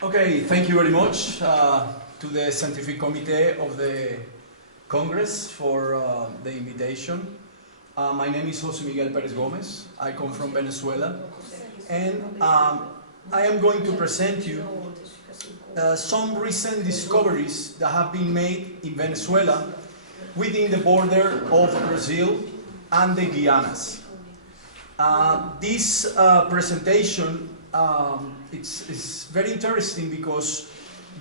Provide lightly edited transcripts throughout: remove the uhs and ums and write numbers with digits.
Okay, thank you very much to the Scientific Committee of the Congress for the invitation. My name is Jose Miguel Perez-Gomez. I come from Venezuela, and I am going to present you some recent discoveries that have been made in Venezuela within the border of Brazil and the Guianas. This presentation it's very interesting because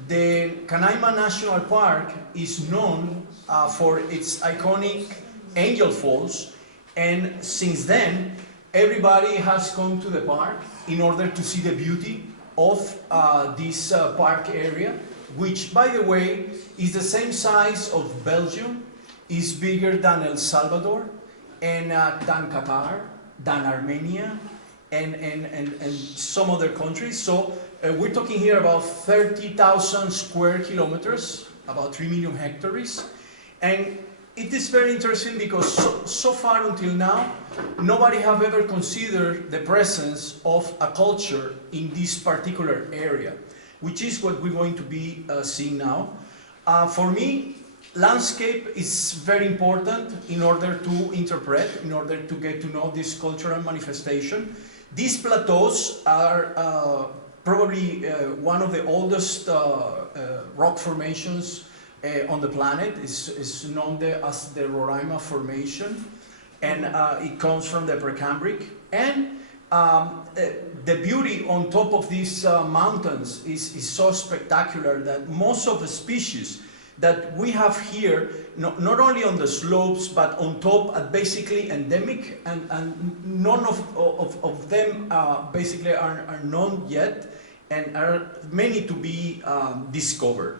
the Canaima National Park is known for its iconic Angel Falls, and since then everybody has come to the park in order to see the beauty of this park area, which, by the way, is the same size of Belgium, is bigger than El Salvador, and than Qatar, than Armenia, and some other countries. So we're talking here about 30,000 square kilometers, about 3 million hectares. And it is very interesting because so far until now, nobody have ever considered the presence of a culture in this particular area, which is what we're going to be seeing now. For me, landscape is very important in order to interpret, in order to get to know this cultural manifestation. These plateaus are probably one of the oldest rock formations on the planet. It's known as the Roraima Formation, and it comes from the Precambric. And the beauty on top of these mountains is so spectacular that most of the species that we have here, not only on the slopes, but on top, are basically endemic, and none of them basically are known yet, and are many to be discovered.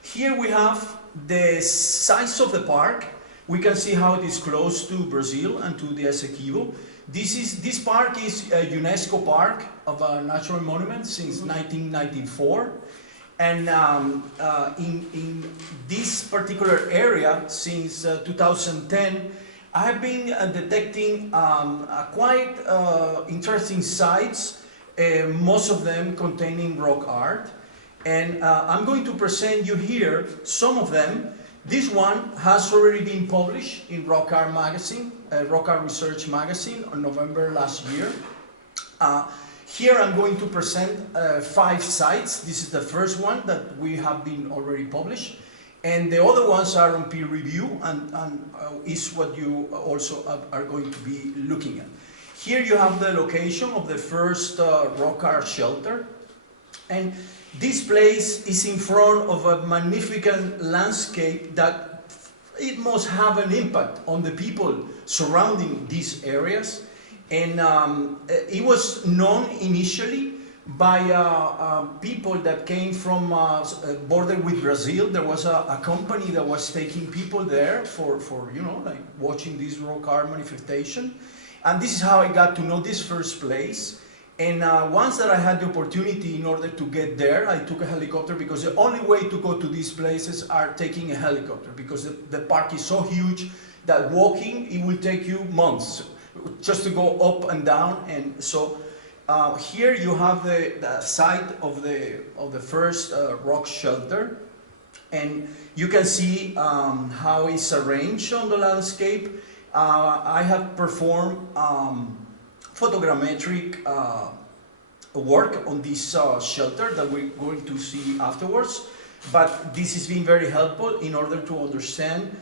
Here we have the size of the park. We can see how it is close to Brazil and to the Essequibo. This park is a UNESCO Park of a Natural Monument since 1994. And in this particular area, since 2010, I have been detecting quite interesting sites, most of them containing rock art. And I'm going to present you here some of them. This one has already been published in Rock Art magazine, Rock Art Research magazine, on November last year. Here I'm going to present 5 sites. This is the first one that we have been already published, and the other ones are on peer review, and is what you also are going to be looking at. Here you have the location of the first rock art shelter, and this place is in front of a magnificent landscape that it must have an impact on the people surrounding these areas. And it was known initially by people that came from border with Brazil. There was a company that was taking people there for like watching this rock art manifestation. And this is how I got to know this first place. And once that I had the opportunity, in order to get there, I took a helicopter, because the only way to go to these places are taking a helicopter, because the park is so huge that walking, it will take you months just to go up and down. And so here you have the site of the first rock shelter, and you can see how it's arranged on the landscape. I have performed photogrammetric work on this shelter that we're going to see afterwards, but this has been very helpful in order to understand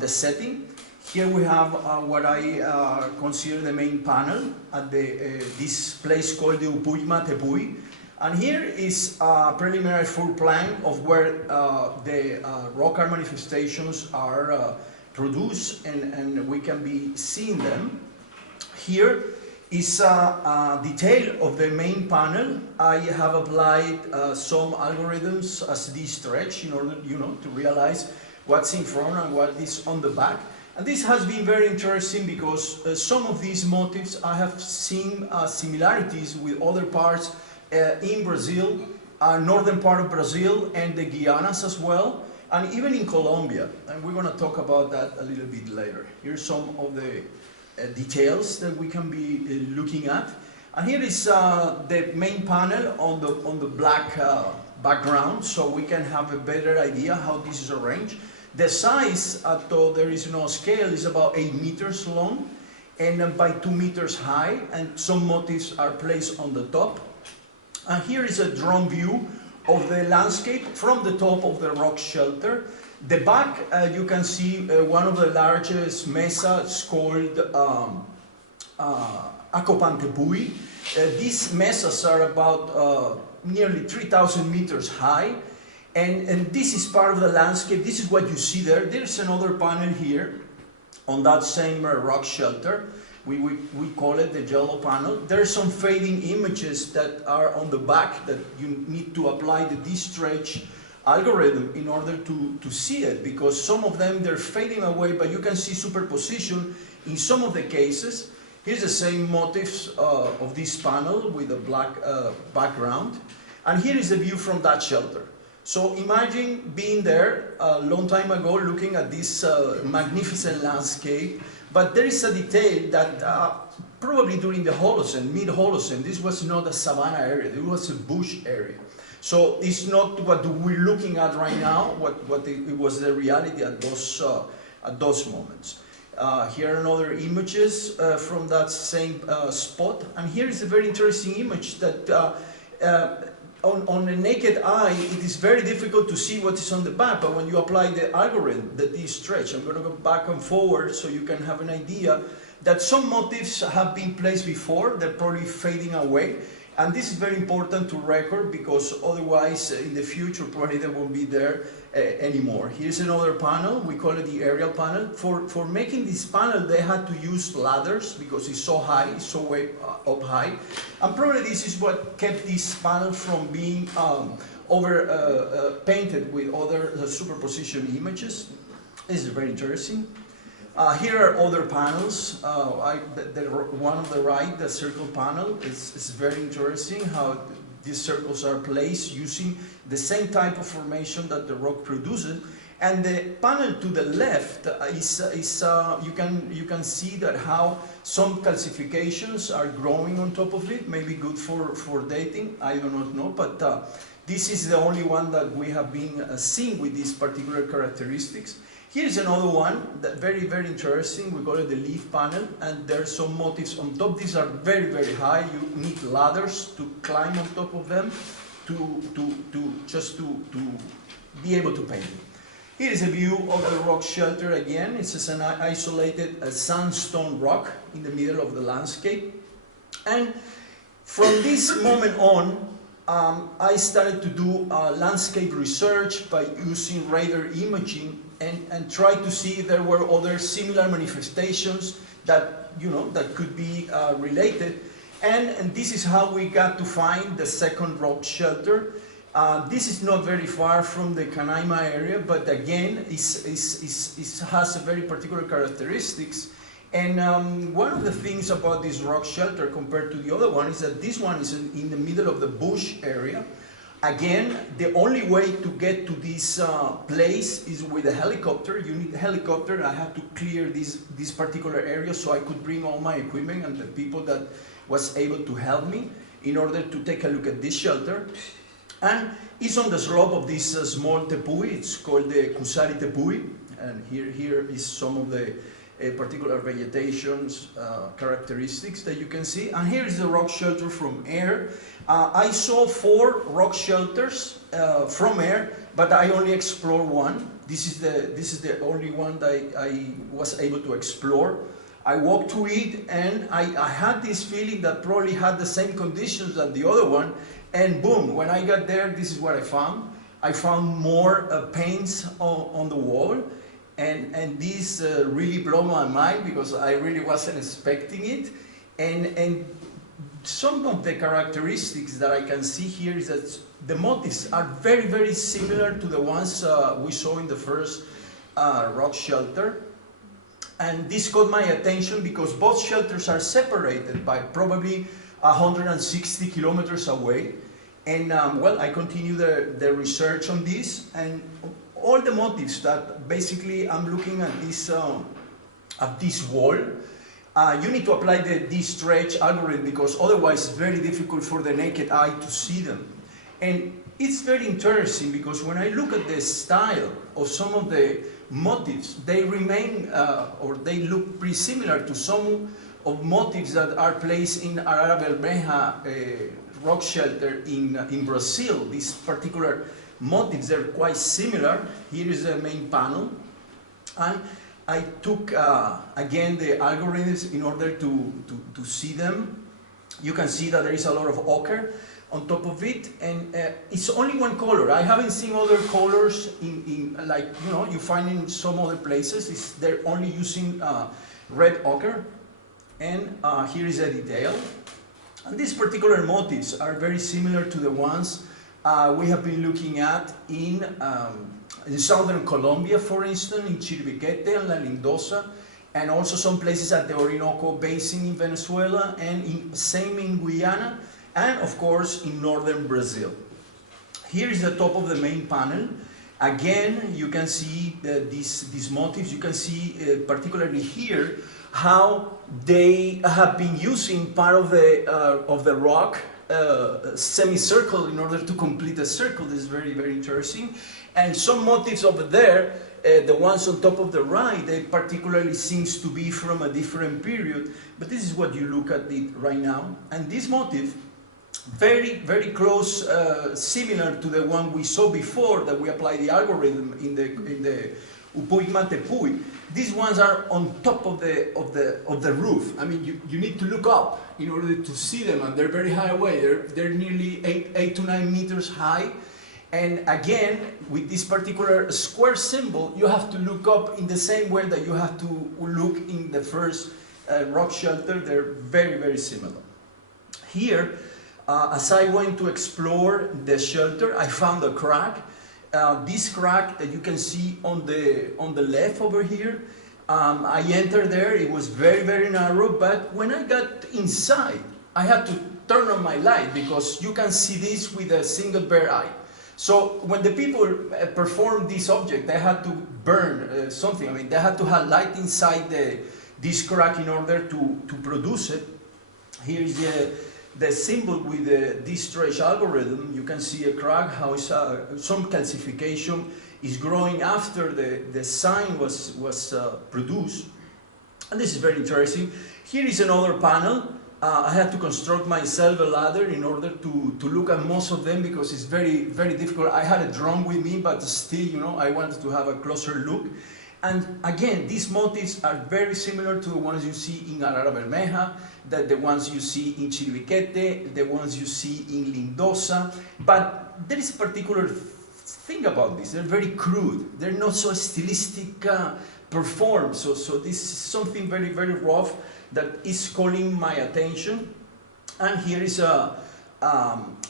the setting. Here we have what I consider the main panel at this place called the Upuigma-tepui. And here is a preliminary full plan of where the rock art manifestations are produced, and we can be seeing them. Here is a detail of the main panel. I have applied some algorithms as this stretch in order to realize what's in front and what is on the back. And this has been very interesting because some of these motifs I have seen similarities with other parts in Brazil, northern part of Brazil, and the Guianas as well, and even in Colombia. And we're going to talk about that a little bit later. Here's some of the details that we can be looking at. And here is the main panel on the black background, so we can have a better idea how this is arranged. The size, though there is no scale, is about 8 meters long and by 2 meters high, and some motifs are placed on the top. And here is a drone view of the landscape from the top of the rock shelter. The back, you can see one of the largest mesas called Valcamonica-tepui. These mesas are about nearly 3,000 meters high, and this is part of the landscape. This is what you see there. There's another panel here on that same rock shelter. We call it the yellow panel. There are some fading images that are on the back that you need to apply the D-stretch algorithm in order to see it, because some of them, they're fading away, but you can see superposition in some of the cases. Here's the same motifs of this panel with a black background. And here is the view from that shelter. So imagine being there a long time ago looking at this magnificent landscape, but there is a detail that probably during the Holocene, mid-Holocene, this was not a savanna area, it was a bush area. So it's not what we're looking at right now, what it was the reality at those moments. Here are another images from that same spot, and here is a very interesting image that on the naked eye it is very difficult to see what is on the back, but when you apply the algorithm, the D-stretch, I'm going to go back and forward so you can have an idea that some motifs have been placed before, they're probably fading away. And this is very important to record, because otherwise in the future probably they won't be there anymore. Here's another panel, we call it the aerial panel. For making this panel they had to use ladders because it's so high, it's so way up high. And probably this is what kept this panel from being painted with other superposition images. This is very interesting. Here are other panels. The one on the right, the circle panel, is very interesting how these circles are placed using the same type of formation that the rock produces. And the panel to the left you can see that how some calcifications are growing on top of it, maybe good for dating, I do not know, but this is the only one that we have been seeing with these particular characteristics. Here's another one that very, very interesting. We call it the leaf panel, and there's some motifs on top. These are very, very high. You need ladders to climb on top of them to be able to paint it. Here is a view of the rock shelter again. It's just an isolated sandstone rock in the middle of the landscape. And from this moment on, I started to do landscape research by using radar imaging and try to see if there were other similar manifestations that, that could be related. And this is how we got to find the second rock shelter. This is not very far from the Canaima area, but again, it has a very particular characteristics. And one of the things about this rock shelter compared to the other one is that this one is in the middle of the bush area. Again, the only way to get to this place is with a helicopter. You need a helicopter. I had to clear this particular area so I could bring all my equipment and the people that was able to help me in order to take a look at this shelter. And it's on the slope of this small tepui. It's called the Kusari-tepui. And here is some of the particular vegetation's characteristics that you can see. And here is the rock shelter from air. I saw 4 rock shelters from air, but I only explored one. This is the only one that I was able to explore. I walked to it, and I had this feeling that probably had the same conditions as the other one. And boom, when I got there, this is what I found. I found more paints on the wall. And this really blew my mind because I really wasn't expecting it. And some of the characteristics that I can see here is that the motifs are very, very similar to the ones we saw in the first rock shelter. And this caught my attention because both shelters are separated by probably 160 kilometers away. And well, I continue the research on this, and all the motifs that basically I'm looking at this wall. You need to apply the D-stretch algorithm because otherwise it's very difficult for the naked eye to see them. And it's very interesting because when I look at the style of some of the motifs, they remain or they look pretty similar to some of motifs that are placed in Ariwe-merú rock shelter in Brazil. These particular motifs, they're quite similar. Here is the main panel. And I took, again, the algorithms in order to see them. You can see that there is a lot of ochre on top of it, and it's only one color. I haven't seen other colors in like, you know, you find in some other places. They're only using red ochre. And here is a detail. And these particular motifs are very similar to the ones we have been looking at in southern Colombia, for instance, in Chiribiquete and La Lindosa, and also some places at the Orinoco Basin in Venezuela, and same in Guyana, and of course in northern Brazil. Here is the top of the main panel. Again, you can see these motifs. You can see particularly here how they have been using part of the rock semicircle in order to complete a circle. This is very, very interesting. And some motifs over there, the ones on top of the right, they particularly seems to be from a different period. But this is what you look at it right now. And this motif, very, very close, similar to the one we saw before that we applied the algorithm in the Upuigma-tepui. These ones are on top of the roof. I mean, you need to look up in order to see them, and they're very high away. They're nearly 8 to 9 meters high. And again, with this particular square symbol, you have to look up in the same way that you have to look in the first rock shelter. They're very, very similar. Here, as I went to explore the shelter, I found a crack. This crack that you can see on the left over here, I entered there. It was very, very narrow, but when I got inside, I had to turn on my light because you can see this with a single bare eye. So when the people performed this object, they had to burn something. I mean, they had to have light inside this crack in order to produce it. Here is the symbol with this stretch algorithm. You can see a crack, how some calcification is growing after the sign was produced. And this is very interesting. Here is another panel. I had to construct myself a ladder in order to look at most of them because it's very, very difficult. I had a drone with me, but still, you know, I wanted to have a closer look. And again, these motifs are very similar to the ones you see in Ariwe-merú, the ones you see in Chiribiquete, the ones you see in Lindosa. But there is a particular thing about this. They're very crude. They're not so stylistic performed. So this is something very, very rough that is calling my attention. And here is a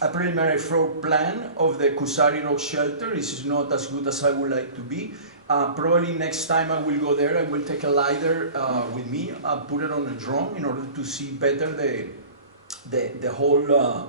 preliminary floor plan of the Kusari rock shelter. This is not as good as I would like to be. Probably next time I will go there, I will take a LiDAR with me, put it on a drone in order to see better the whole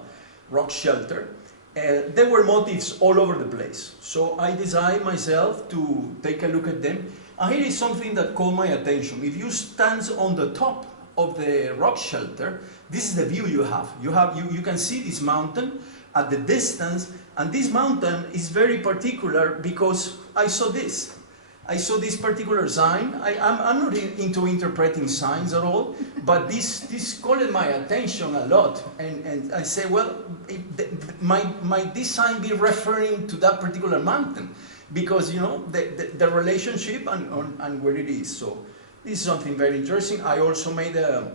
rock shelter. There were motifs all over the place. So I decided myself to take a look at them. And here is something that caught my attention. If you stand on the top of the rock shelter, this is the view you have. You can see this mountain at the distance, and this mountain is very particular because I saw this. I saw this particular sign. I'm not into interpreting signs at all, but this caught my attention a lot. And I say, well, might this sign be referring to that particular mountain? Because, you know, the relationship and where it is. So this is something very interesting. I also made a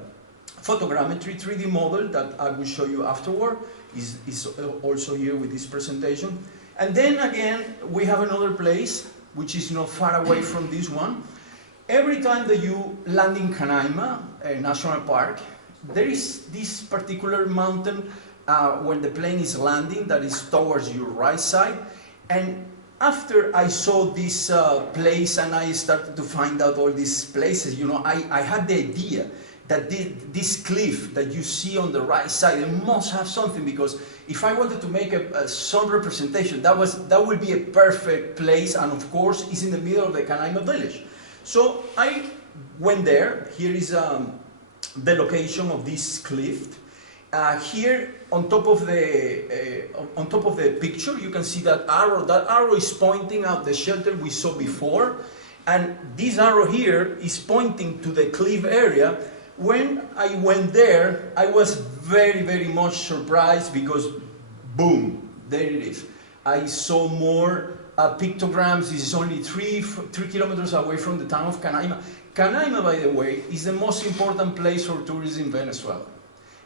photogrammetry 3D model that I will show you afterward. Is also here with this presentation. And then again, we have another place which is not far away from this one. Every time that you land in Canaima National Park, there is this particular mountain when the plane is landing that is towards your right side. And after I saw this place and I started to find out all these places, you know, I had the idea that this cliff that you see on the right side, it must have something, because if I wanted to make some representation, that would be a perfect place, and of course it's in the middle of the Canaima village. So I went there. Here is the location of this cliff. Here on top of the picture, you can see that arrow. That arrow is pointing out the shelter we saw before, and this arrow here is pointing to the cliff area. When I went there, I was very, very much surprised because, boom, there it is. I saw more pictograms. This is only 3 kilometers away from the town of Canaima. Canaima, by the way, is the most important place for tourism in Venezuela.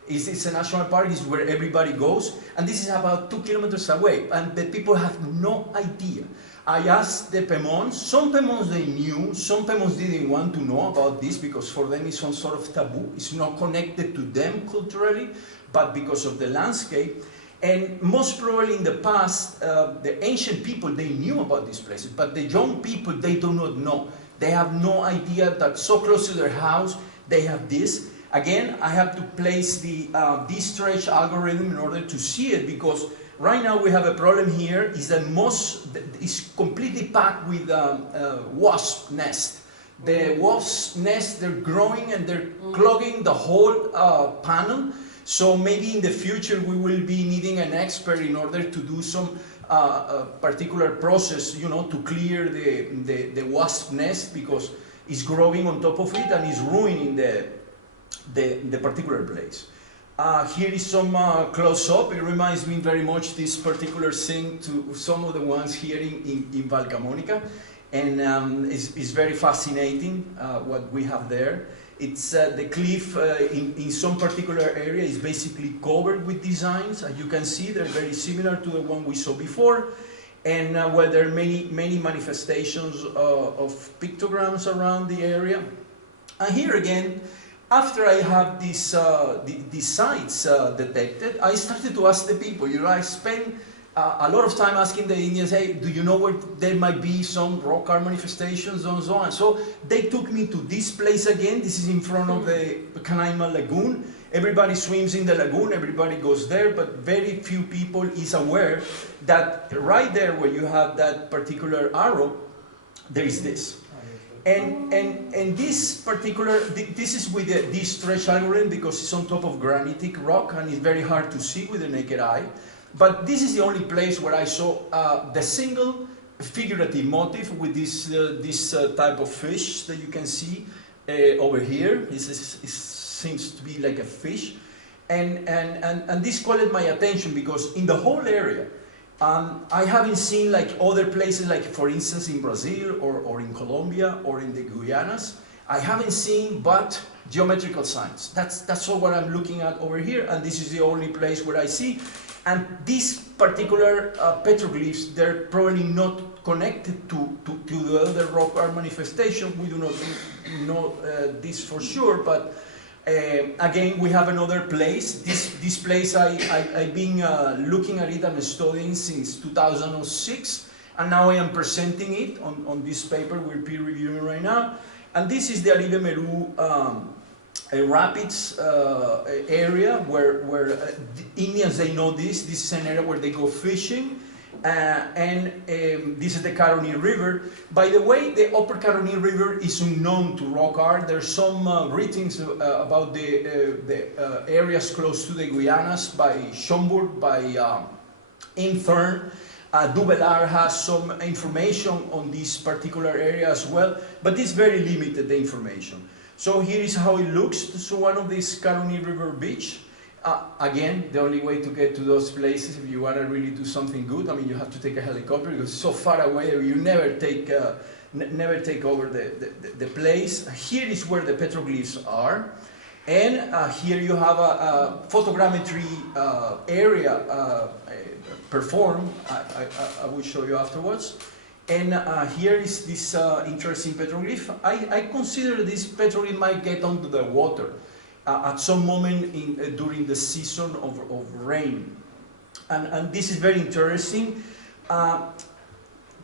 It's a national park, it's where everybody goes, and this is about 2 kilometers away, and the people have no idea. I asked the Pemons, some Pemons they knew, some Pemons didn't want to know about this because for them it's some sort of taboo, it's not connected to them culturally, but because of the landscape. And most probably in the past, the ancient people, they knew about these places, but the young people, they do not know. They have no idea that so close to their house, they have this. Again, I have to place the stretch algorithm in order to see it, because right now we have a problem here, is that most is completely packed with wasp nest. The wasp nest, they're growing and they're clogging the whole panel. So maybe in the future we will be needing an expert in order to do some particular process, you know, to clear the wasp nest, because it's growing on top of it and it's ruining the particular place. Here is some close-up. It reminds me very much this particular thing to some of the ones here in Valcamonica, and it's very fascinating what we have there. It's the cliff in some particular area is basically covered with designs. As you can see, they're very similar to the one we saw before, and well, there are many manifestations of pictograms around the area. And here again, after I have these sites detected, I started to ask the people. You know, I spent a lot of time asking the Indians, hey, do you know where there might be some rock art manifestations and so on? So they took me to this place again. This is in front of the Canaima Lagoon. Everybody swims in the lagoon, everybody goes there, but very few people is aware that right there where you have that particular arrow, there is this. And this particular, this is with this stretch algorithm because it's on top of granitic rock and it's very hard to see with the naked eye. But this is the only place where I saw the single figurative motif with this type of fish that you can see over here. It seems to be like a fish. And this caught my attention because in the whole area, I haven't seen like other places, like for instance in Brazil or in Colombia or in the Guyanas. I haven't seen but geometrical signs. That's all what I'm looking at over here, and this is the only place where I see. And these particular petroglyphs, they're probably not connected to the other rock art manifestation. We do not know this for sure, but again, we have another place. This place, I've been looking at it and studying since 2006, and now I am presenting it on this paper we're peer reviewing right now. And this is the Ariwe-merú Rapids area where Indians, they know this. This is an area where they go fishing. And this is the Caroní River. By the way, the upper Caroní River is unknown to rock art. There's some writings about the areas close to the Guyanas by Schomburg, by Infern. Duvelar has some information on this particular area as well, but it's very limited, the information. So here is how it looks. So one of these Caroní River beach. Again, the only way to get to those places, if you want to really do something good, I mean, you have to take a helicopter because it's so far away. You never take over the place. Here is where the petroglyphs are, and here you have a photogrammetry area performed. I will show you afterwards. And here is this interesting petroglyph. I consider this petroglyph might get onto the water at some moment during the season of rain. And this is very interesting.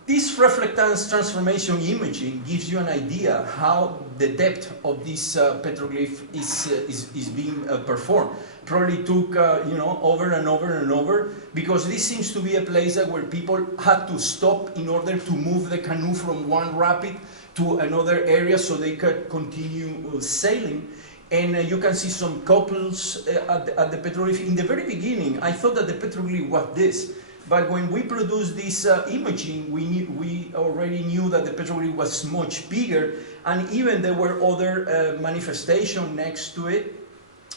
This reflectance transformation imaging gives you an idea how the depth of this petroglyph is being performed. Probably took over and over and over, because this seems to be a place where people had to stop in order to move the canoe from one rapid to another area so they could continue sailing. And you can see some couples at the petroglyph. In the very beginning, I thought that the petroglyph was this. But when we produced this imaging, we already knew that the petroglyph was much bigger, and even there were other manifestations next to it,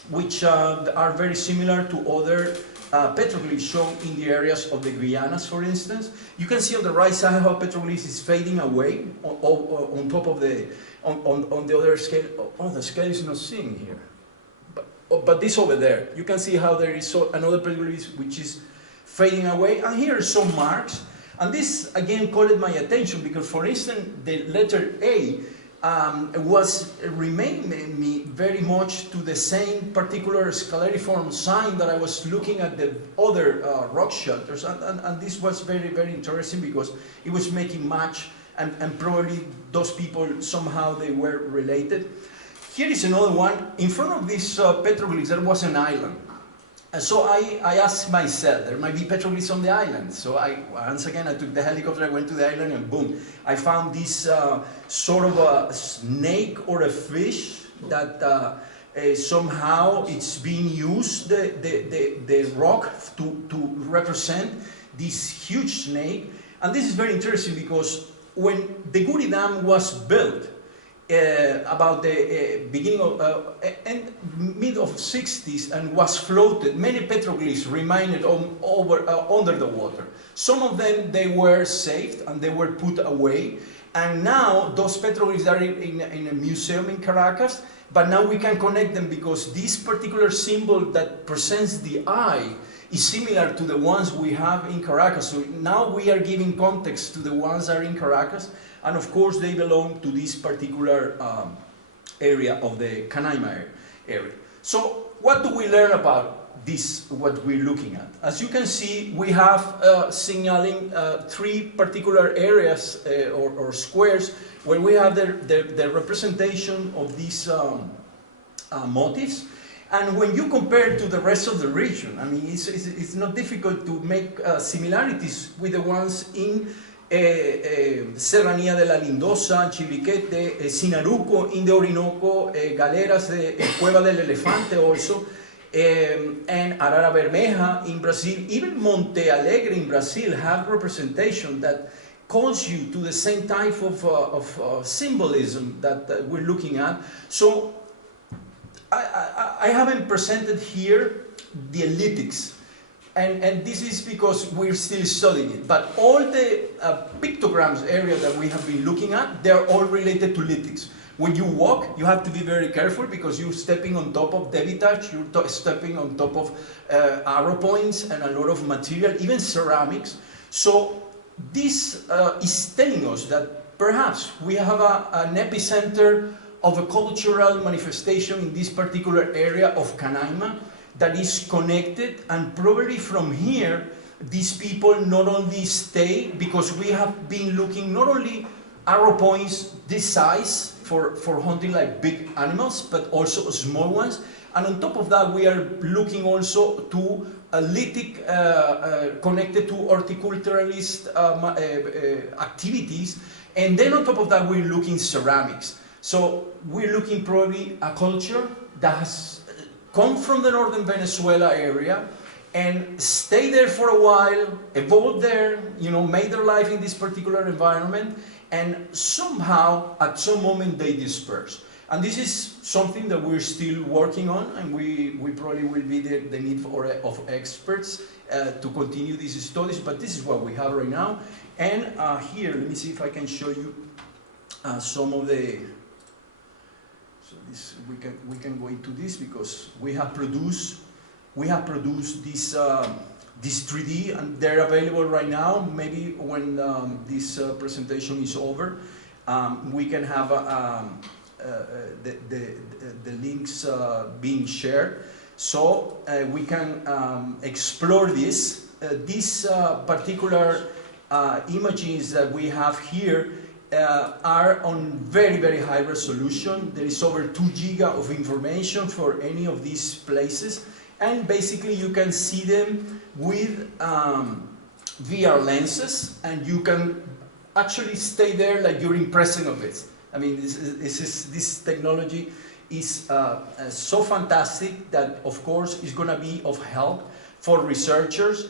which are very similar to other petroglyphs shown in the areas of the Guyanas, for instance. You can see on the right side how petroglyphs is fading away on top of the, on the other scale. Oh, the scale is not seen here. But this over there, you can see how there is another petroglyph which is fading away, and here are some marks. And this again caught my attention because, for instance, the letter A was remaining me very much to the same particular scalariform sign that I was looking at the other rock shelters, and this was very, very interesting because it was making match, and probably those people somehow they were related. Here is another one. In front of this petroglyphs there was an island. And so I asked myself, there might be petroglyphs on the island. So once again, I took the helicopter, I went to the island, and boom, I found this sort of a snake or a fish that somehow it's being used, the rock, to represent this huge snake. And this is very interesting because when the Guri Dam was built, about the beginning of and mid of 60s and was floated, many petroglyphs remained under the water. Some of them they were saved and they were put away, and now those petroglyphs are in a museum in Caracas. But now we can connect them because this particular symbol that presents the eye is similar to the ones we have in Caracas. So now we are giving context to the ones that are in Caracas. And of course, they belong to this particular area of the Canaima area. So what do we learn about this, what we're looking at? As you can see, we have signaling three particular areas or squares where we have the representation of these motifs. And when you compare to the rest of the region, I mean, it's not difficult to make similarities with the ones in Serranía de la Lindosa, Chiliquete, Sinaruco in the Orinoco, Galeras de Cueva del Elefante also, and Arara Bermeja in Brazil. Even Monte Alegre in Brazil have representation that calls you to the same type of symbolism that we're looking at. So I haven't presented here the elliptics. And this is because we're still studying it. But all the pictograms area that we have been looking at, they're all related to lithics. When you walk, you have to be very careful because you're stepping on top of debitage, you're stepping on top of arrow points and a lot of material, even ceramics. So this is telling us that perhaps we have an epicenter of a cultural manifestation in this particular area of Canaima that is connected, and probably from here these people not only stay, because we have been looking not only arrow points this size for hunting like big animals, but also small ones, and on top of that we are looking also to a lithic connected to horticulturalist activities, and then on top of that we're looking ceramics. So we're looking probably a culture that has come from the northern Venezuela area and stay there for a while, evolved there, you know, made their life in this particular environment, and somehow at some moment they disperse. And this is something that we're still working on, and we probably will be the need of experts to continue these studies, but this is what we have right now. And here, let me see if I can show you some of the. So this, we can go into this because we have produced this this 3D, and they're available right now. Maybe when this presentation is over, we can have the links being shared, so we can explore this. These particular images that we have here are on very, very high resolution. There is over 2 giga of information for any of these places, and basically you can see them with VR lenses, and you can actually stay there like you're in presence of it. I mean, this technology is so fantastic that, of course, is going to be of help for researchers.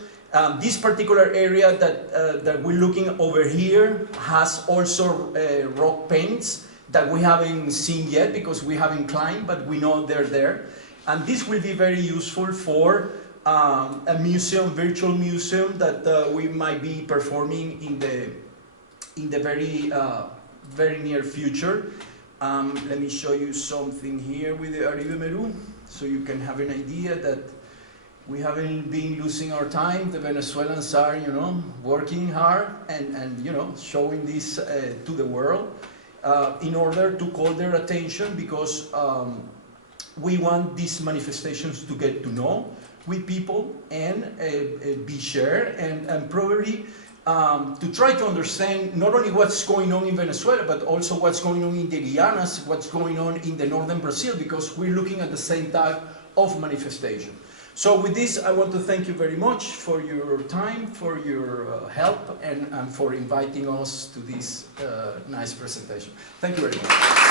This particular area that we're looking over here has also rock paints that we haven't seen yet because we haven't climbed, but we know they're there. And this will be very useful for a museum, virtual museum that we might be performing in the very near future. Let me show you something here with the Ariwe-merú, so you can have an idea that we haven't been losing our time. The Venezuelans are, you know, working hard and you know, showing this to the world in order to call their attention, because we want these manifestations to get to know with people and be shared and probably to try to understand not only what's going on in Venezuela, but also what's going on in the Guianas, what's going on in the northern Brazil, because we're looking at the same type of manifestation. So with this, I want to thank you very much for your time, for your help, and for inviting us to this nice presentation. Thank you very much.